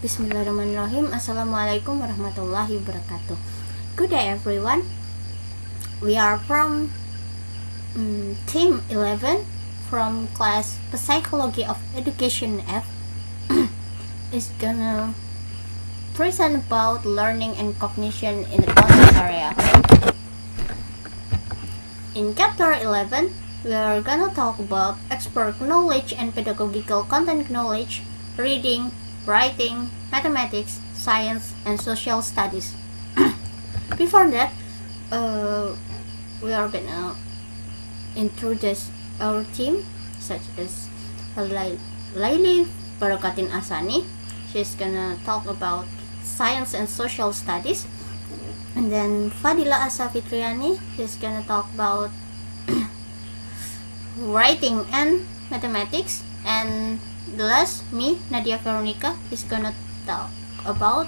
Bismillahirrahmanirrahim. Assalamualaikum warahmatullahi wabarakatuh. Good day everyone. We are from team 11 from class Psychology of Education F. is gonna present about learning and cognition in the content area. In chapter 11, we are gonna talk about expert knowledge and pedagogical content knowledge, reading, writing, mathematics, science, and social studies. Before that, we are gonna introduce our team, such as Laili Barakatin Asani. She's gonna talk about science and social studies. And then Fadila Asafitriani, she's gonna talk about writing and mathematics. And the last, me, Nadia Veronica, is gonna talk about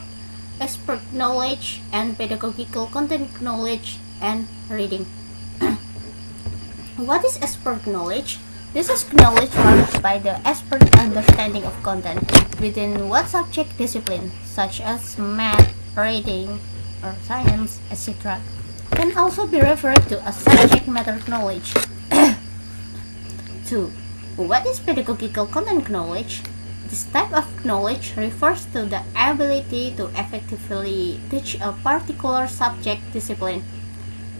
expert knowledge and pedagogical content knowledge and reading. What is expert knowledge? This is knowledge formed by the expert understanding of content within what subject discipline, such as math, reading, or science, etc. Can also be referred to as subject matter knowledge. 2. What is pedagogical content knowledge? This type of knowledge refers to the ability to effectively teach a particular subject discipline.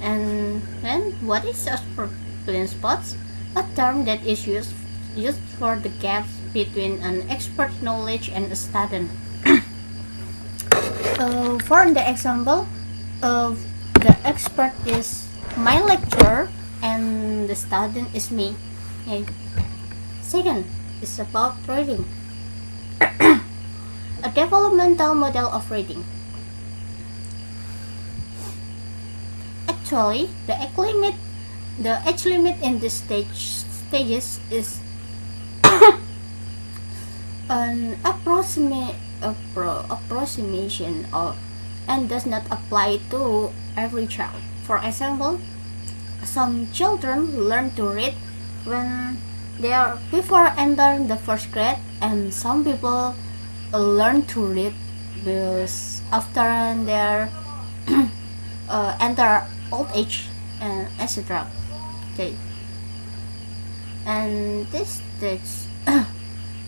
And then, what is expert blind spots? A term that is used for the gaps between an expert knowledge and a student. For the example, the expert is my lecturer and the student is me. Okay. Second is about reading. A developmental model of reading. Actually, the age limit in this stages is an approximation and does not apply to every child. For example, some children learn to read when they are before entering the first grade, and some people learn to read after they enter old age, and etc. Okay, and this stage,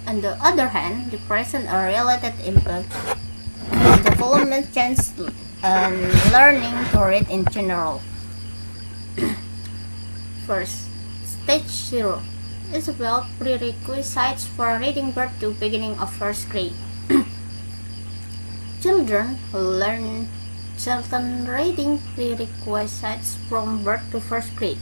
on the other hand, the present or related impact on development chance and learning to read in general. First, stage 0 is about prerequisites for reading birth to beginning of first grade. Children learn certain reading prerequisites from birth to first grade.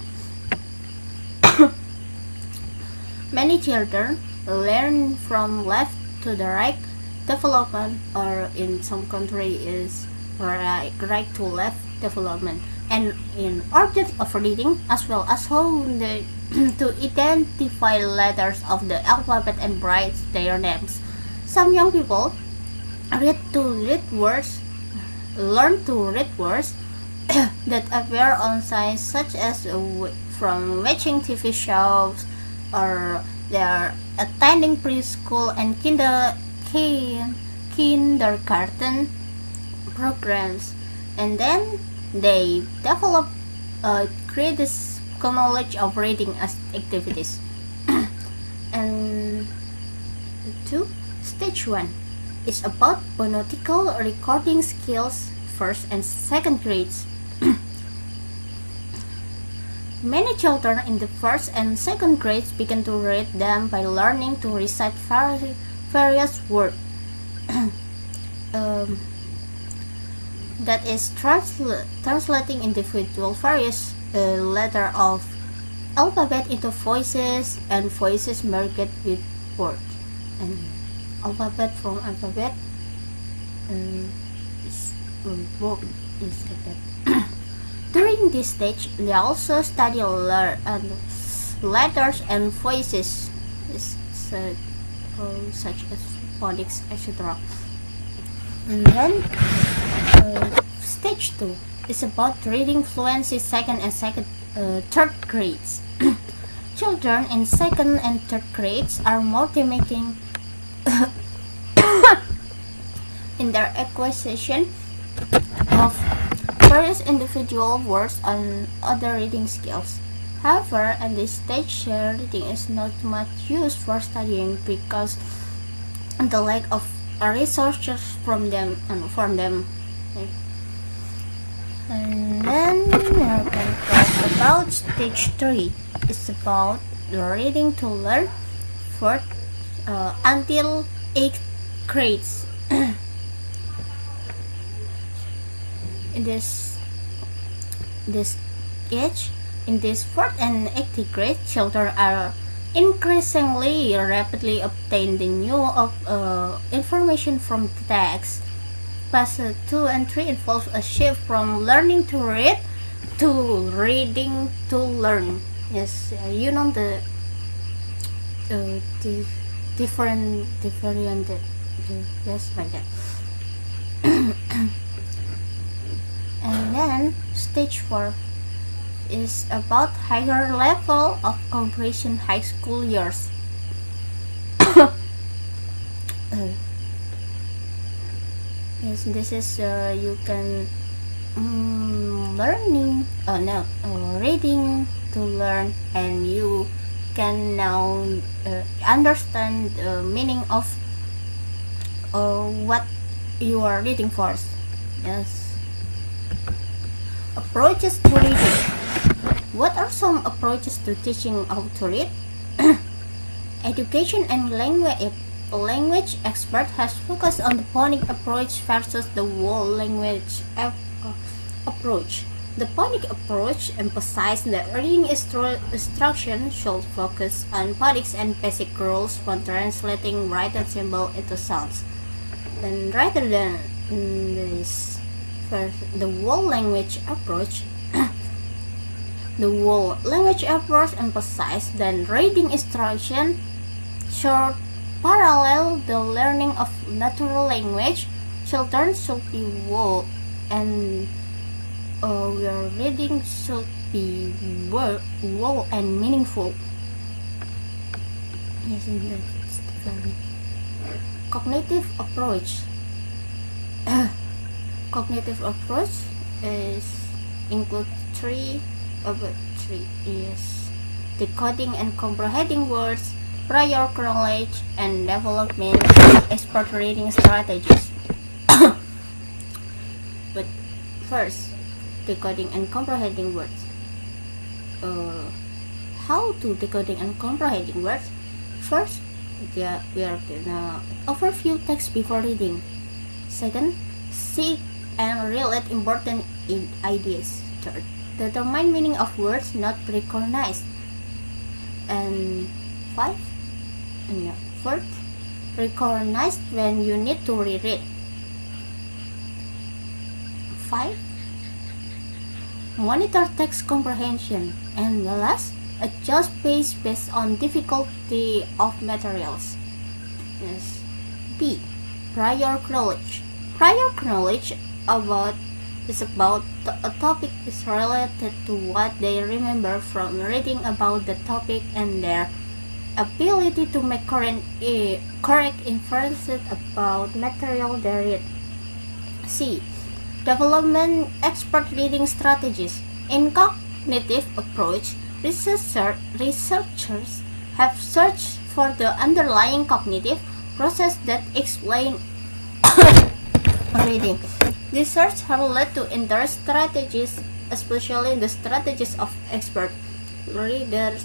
Many children learn from left to the right development, or in some country is right to left development, and in order of reading, as well as how to identify letters of the alphabet and write their names. Some young people learn to read words that appear on signs, such as from watching TV shows, or they are attending preschool and kindergarten programs, and then they develop critical knowledge of reading as activities. And 2. Stage 1 is about phonetical recording skills, first and second grades. Many children in the first and second grades begin to read them by learning to recite various words. That is translating individual various letter of alphabet into voices, and voices merged with words, and alphabet from alphabet is like that. During this stage, they also study letters and voices, such as phonics, etc. And then stage 2 is about reading fluency second and third grades. Children in second and third grades are multitasking in their acquisition of various individual words and other reading skills. However, at this stage, reading is not much used for studying because the lack of resources from them and from them. And then we are going to talk about stage 3. It's about the reading to learn for until 8th grades. In this age, in this 4th and 8th grade, children are increasingly rapidly obtain the new information from text. Phase 2 and 3 involves a shift from learning to read to reading to learn. Yes, you know the different yes, like that. And then stage 4 is about higher level of comprehension high school years. Yes, this is you can reading to learn, and you can now understand the meaning of what you are reading for. Yes. Approaches to reading. What are some approaches to teaching how to read? Education and language expert has focused on the phonic approach versus the whole language approach. The phonic approach emphasizes that reading instruction should focus on phonics and basic rules for translating written symbol into sounds. Then rather than this, the whole language approach, the whole language approach emphasizes that reading instruction should parallel the learning of natural language. Children should be whole, and your reading should be whole and meaningful. Yes, that's different. Cognitive approach. Cognitive approach include three. Yes, decoding and comprehending words, prior knowledge, and development expert reading strategies. But first, decoding and comprehending words. How to decoding and comprehending words? First, we are gonna overview text before reading. Second, seek and relate important ideas. Third, determine meaning of words not recognized. And fourth, recognize when you need to reread. 5. Monitor text comprehension. And the last, adjust pace based on difficulty of materials. Yes. B. Prior knowledge. Prior knowledge is about a topic is related to what they remember from reading about the topic and their ability to make correct inferences about material they read. C. Development expert reading strategies. In cognitive approach, researchers have searched for the underlying cognitive process that explain reading. Research has led to entire strategies, especially the strategies of expert readers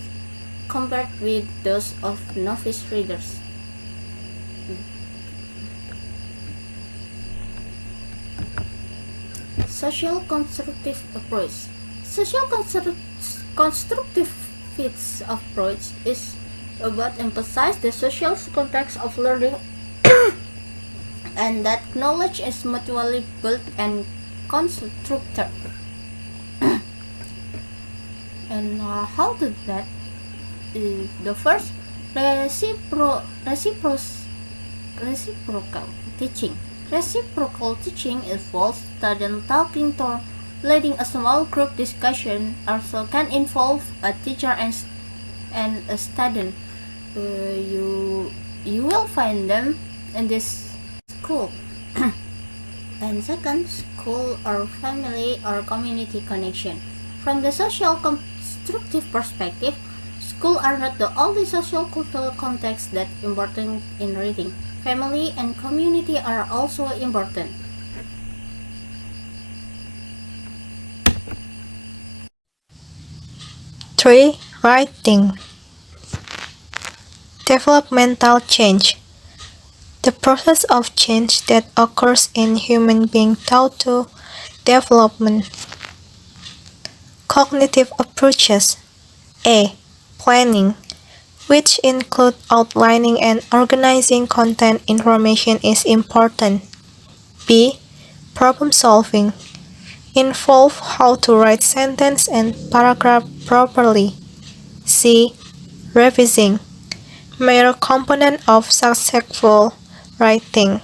compared with those of novice readers. Social constructive approach. Social constructive approach is about emphasize the social context of learning and that knowledge is mutually built and constructed. And how to do that? The first, reciprocal teaching. Reciprocal teaching involves student talking to leading a small group discussion. Also can involve a teacher and a student. You will find them in this school. And second, school or family or community connection. From the social constructive perspective, school are not the only social cultural context that important in reading. Family and community are also important. 3. Writing. Developmental change. The process of change that occurs in human being due to development. Cognitive approaches. A. Planning, which include outlining and organizing content information is important. B. Problem solving. Involve how to write sentence and paragraph properly. C. Revising. Major component of successful writing.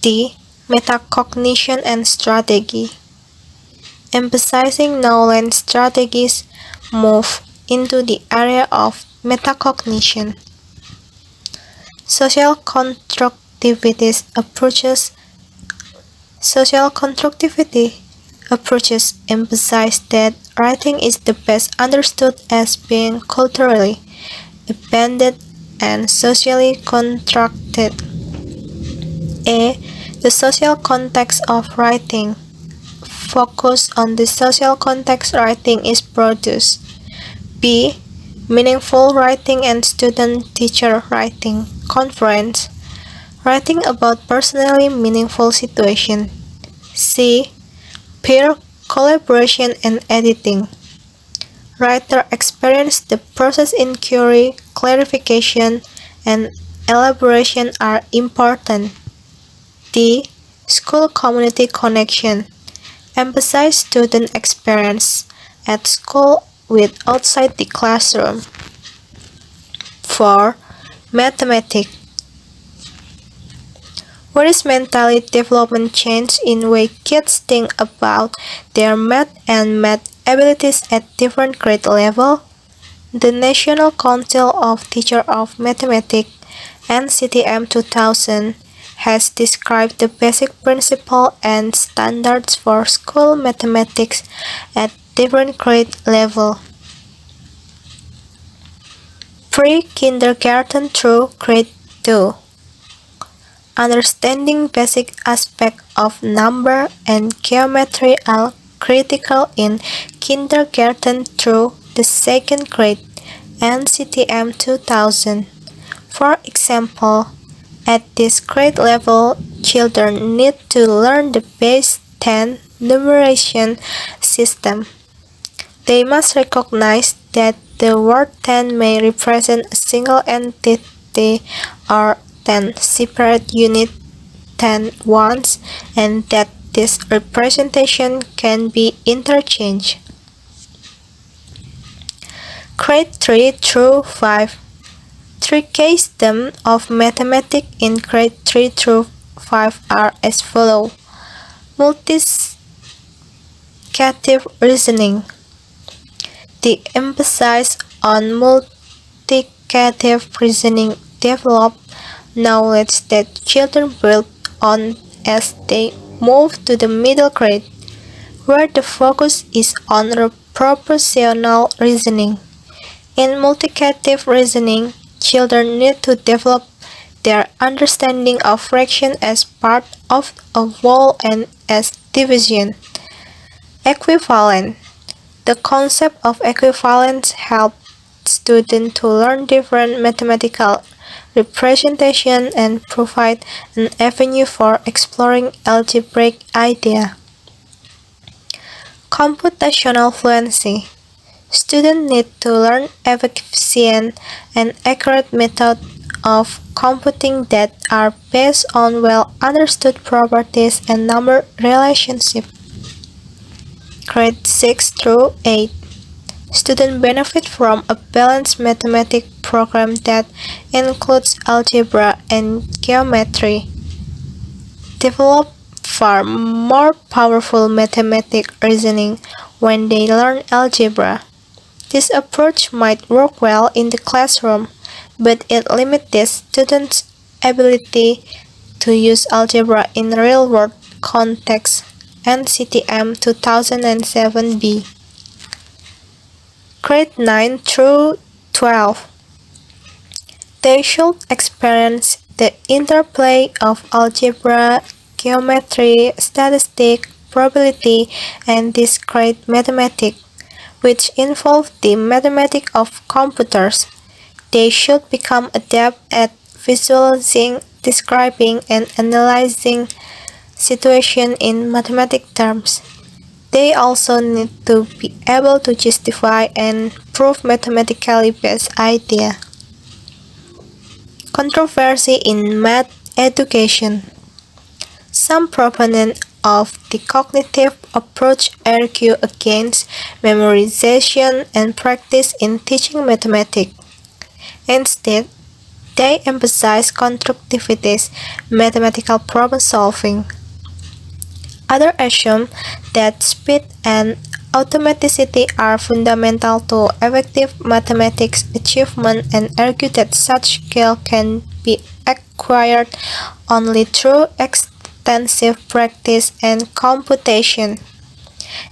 D. Metacognition and strategy. Emphasizing knowledge strategies move into the area of metacognition. Social constructivity approaches emphasize that writing is the best understood as being culturally embedded and socially constructed. A. The social context of writing. Focus on the social context writing is produced. B. Meaningful writing and student-teacher writing. Conference. Writing about personally meaningful situation. C. Peer collaboration and editing. Writer experience the process inquiry, clarification, and elaboration are important. D. School community connection. Emphasize student experience at school with outside the classroom. 4. Mathematics. What is mentally development change in way kids think about their math and math abilities at different grade level? The National Council of Teachers of Mathematics (NCTM 2000) has described the basic principles and standards for school mathematics at different grade level. Pre-kindergarten through grade 2. Understanding basic aspects of number and geometry are critical in kindergarten through the second grade, NCTM 2000. For example, at this grade level, children need to learn the base 10 numeration system. They must recognize that the word 10 may represent a single entity or 10 separate units, 10 ones, and that this representation can be interchanged. Grade 3 through 5. Three case terms of mathematics in grade 3 through 5 are as follows. Multiplicative reasoning. The emphasis on multiplicative reasoning develop knowledge that children build on as they move to the middle grade, where the focus is on propositional reasoning. In multiplicative reasoning, children need to develop their understanding of fraction as part of a whole and as division. Equivalent. The concept of equivalence helps students to learn different mathematical representation and provide an avenue for exploring algebraic ideas. Computational fluency. Students need to learn efficient and accurate methods of computing that are based on well-understood properties and number relationships. Grade 6 through 8. Students benefit from a balanced mathematics program that includes algebra and geometry. Develop far more powerful mathematical reasoning when they learn algebra. This approach might work well in the classroom, but it limits the students' ability to use algebra in real-world contexts, NCTM 2007b. Grade 9 through 12. They should experience the interplay of algebra, geometry, statistics, probability, and discrete mathematics, which involve the mathematics of computers. They should become adept at visualizing, describing, and analyzing situations in mathematical terms. They also need to be able to justify and prove mathematically based ideas. Controversy in math education. Some proponents of the cognitive approach argue against memorization and practice in teaching mathematics. Instead, they emphasize constructivist mathematical problem solving. Others assume that speed and automaticity are fundamental to effective mathematics achievement and argue that such skill can be acquired only through extensive practice and computation.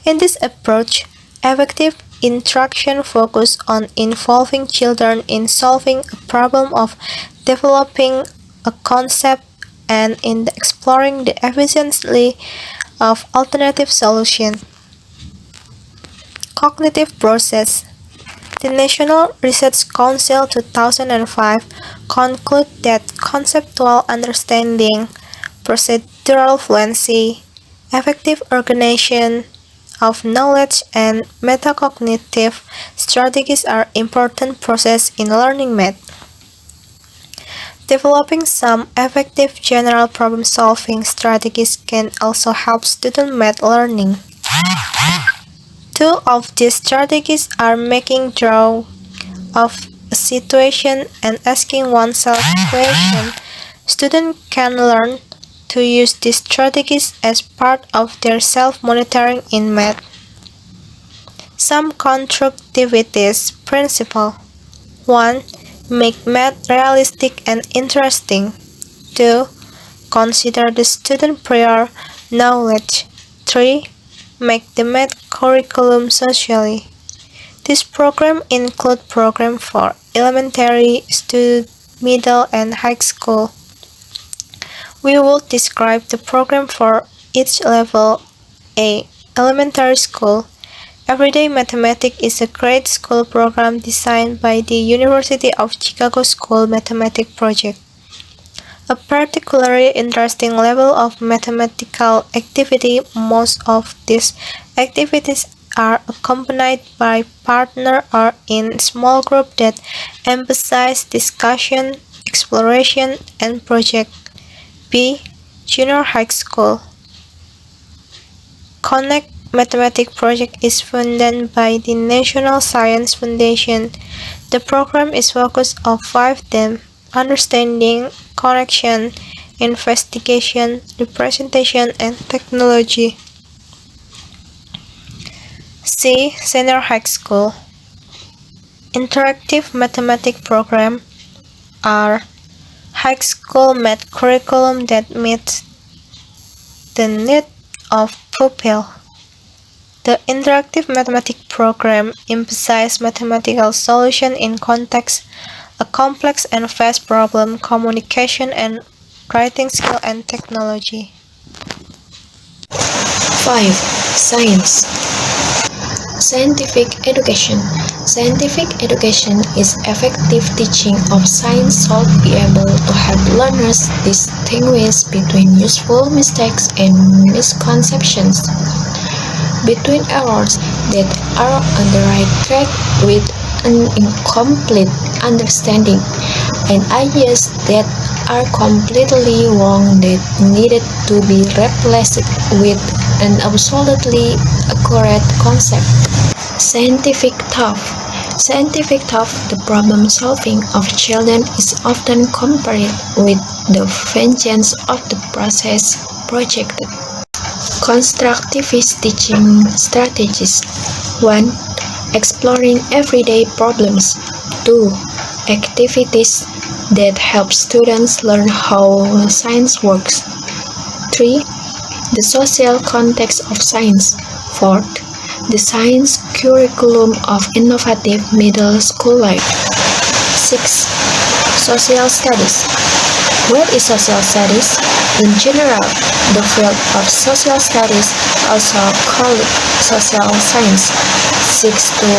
In this approach, effective instruction focuses on involving children in solving a problem of developing a concept and in exploring the efficiency of alternative solutions. Cognitive process. The National Research Council 2005 concluded that conceptual understanding, procedural fluency, effective organization of knowledge, and metacognitive strategies are important processes in learning math. Developing some effective general problem-solving strategies can also help student math learning. Two of these strategies are making draw of a situation and asking oneself questions. Students can learn to use these strategies as part of their self-monitoring in math. Some constructivist principles. 1. Make math realistic and interesting. 2. Consider the student prior knowledge. 3. Make the math curriculum socially. This program includes programs for elementary, middle, and high school. We will describe the program for each level. A. Elementary school. Everyday Mathematics is a grade school program designed by the University of Chicago School Mathematics Project. A particularly interesting level of mathematical activity. Most of these activities are accompanied by partner or in small groups that emphasize discussion, exploration, and project. B. Junior High School. Connect Mathematics Project is funded by the National Science Foundation. The program is focused on 5 themes: understanding, connection, investigation, representation, and technology. C. Senior High School. Interactive mathematics programs are high school math curriculum that meets the needs of pupils. The interactive mathematics program emphasizes mathematical solution in context, a complex and fast problem, communication and writing skill, and technology. 5. Science. Scientific education. Scientific education is effective teaching of science should be able to help learners distinguish between useful mistakes and misconceptions, between errors that are on the right track with an incomplete understanding, and ideas that are completely wrong that needed to be replaced with an absolutely accurate concept. Scientific thought. Scientific thought, the problem solving of children, is often compared with the vengeance of the process projected. Constructivist teaching strategies. 1. Exploring everyday problems. 2. Activities that help students learn how science works. 3. The social context of science. 4th, the science curriculum of innovative middle school life. 6. Social studies. What is social studies? In general, the field of social studies, also called social science, seeks to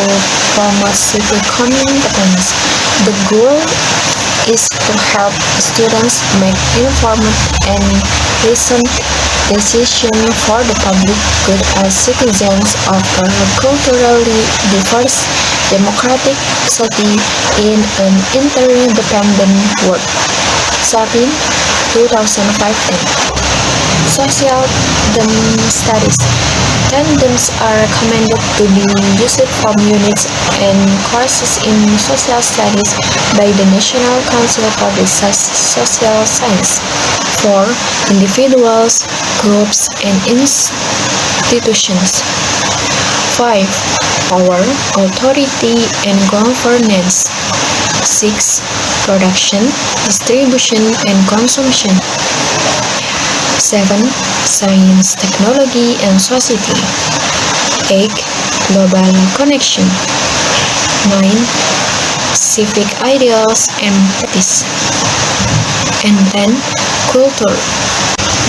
promote civic competence. The goal is to help students make informed and reasoned decisions for the public good as citizens of a culturally diverse, democratic society in an interdependent world. 7. 2005-10 Social studies. 10 themes are recommended to be used from units and courses in social studies by the National Council for the Social Science for individuals, groups, and institutions. 5. Power, authority, and governance. 6. Production, distribution, and consumption. 7. Science, technology, and society. 8. Global connection. 9. Civic ideals and practice. And 10. Culture.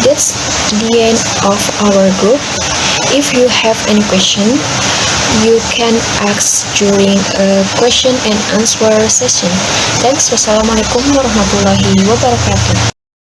That's the end of our group. If you have any question, you can ask during a question and answer session. Thanks. Wassalamualaikum warahmatullahi wabarakatuh.